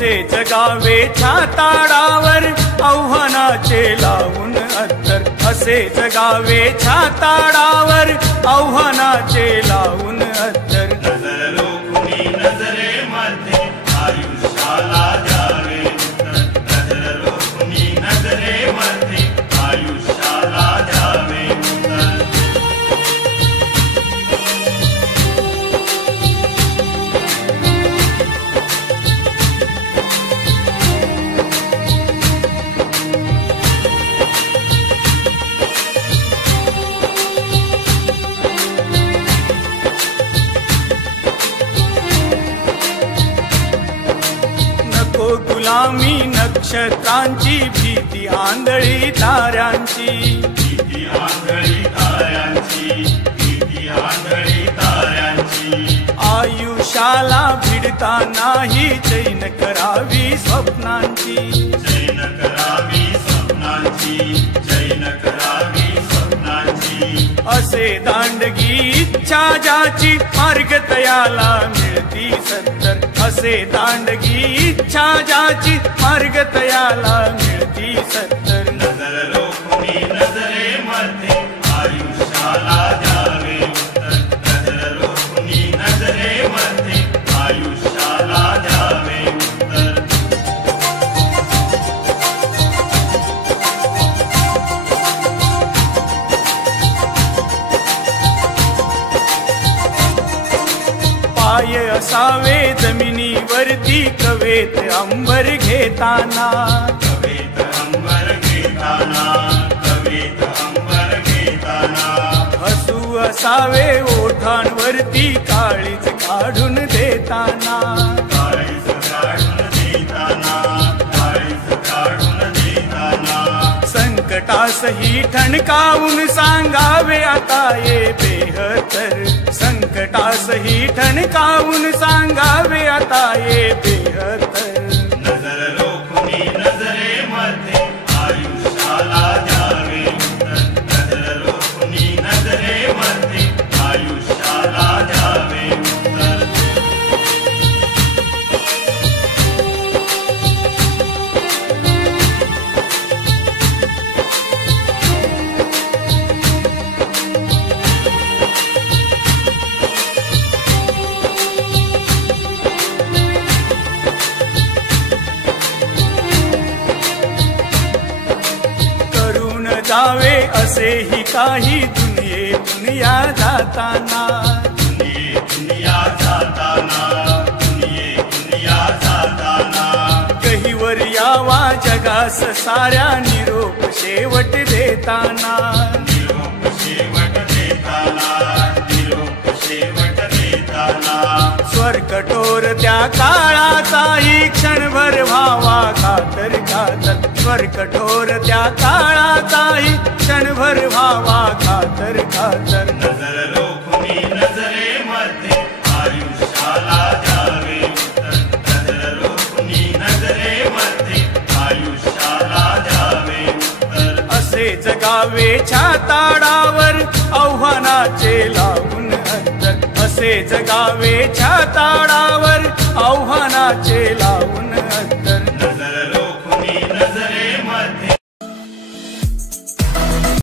असे जगावे छाताडावर आव्हानाचे लावून अत्तर, असे जगावे छाताडावर आव्हानाचे लावून अत्तर। नजर रोखुनी नजरेमध्ये आयुष्याला द्यावे उत्तर, नजर रोखुनी नजरेमध्ये आयुष्याला द्यावे उत्तर। गुलामी नक्षत्रांची भीती आंधळी ताऱ्यांची, भीती आंधळी ताऱ्यांची, भीती आंधळी ताऱ्यांची। आयुष्याला भिडता नाही चैन करावी स्वप्नांची, चैन करावी स्वप्नांची, चैन करावी स्वप्नांची। असे दांडगी इच्छा ज्याची मार्ग तयाला मिळती सत्तर, असे दांडगी इच्छा ज्याची मार्ग तयाला मिळती सत्तर। नजर रोखुनी नजरेमध्ये आयुष्याला द्यावे उत्तर, नजर रोखुनी नजरेमध्ये आयुष्याला द्यावे उत्तर। पाय असावे जमिनीवरती कवेत अंबर घेताना, कवेत अंबर घेताना, कवेत अंबर घेताना। हसू असावे ओठांवरती काळीज काढून देताना, काळीज काढून देताना, काळीज काढून देताना। संकटासही ठणकावून सांगावे आता ये बेहतर, संकटासही ठणकावून सांगावे आता ये बेहतर। नजर रोखुनी नजरेमध्ये आयुष्याला द्यावे उत्तर, नजर रोखुनी नजरेमध्ये आयुष्याला द्यावे उत्तर। जावे असेही काही दुनिया जाताना, दुनिया जाताना, दुनिया जाताना। गहीवर यावा जगास साऱ्या निरोप शेवट देताना, निरोप शेवट देताना, निरोप शेवट देताना। स्वर कठोर त्या काळाचाही क्षणभर व्हावा खातर खातर, स्वर कठोर त्या काळाचाही क्षणभर व्हावा खातर खातर। नजर रोखुनी नजरेमध्ये आयुष्याला द्यावे उत्तर, नजर रोखुनी नजरेमध्ये आयुष्याला द्यावे उत्तर। असे जगावे छाताडावर आव्हानाचे लावून अत्तर, असे जगावे छाताडावर आव्हानाचे लावून